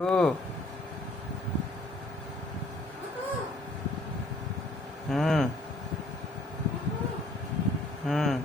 ओ। हम्म। हम्म।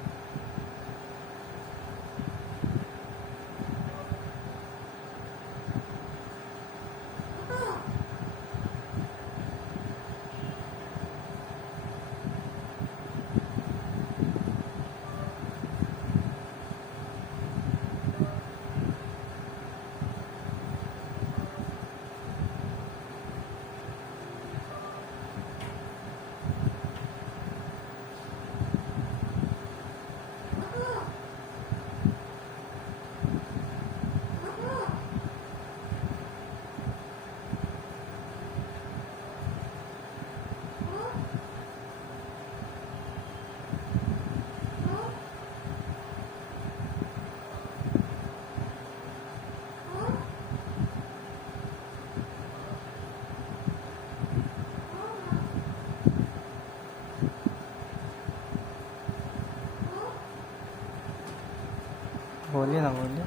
बोलिए ना, बोलिए।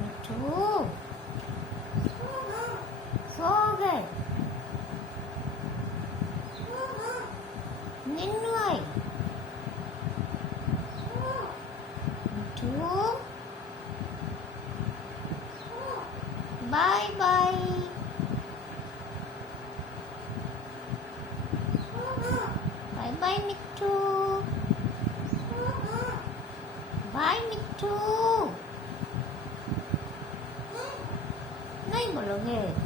मिठू सो गए। निन्नू आई। मिठू बाय बाय। बाय बाय मिठू। बाय मिठू। नहीं बोलोगे?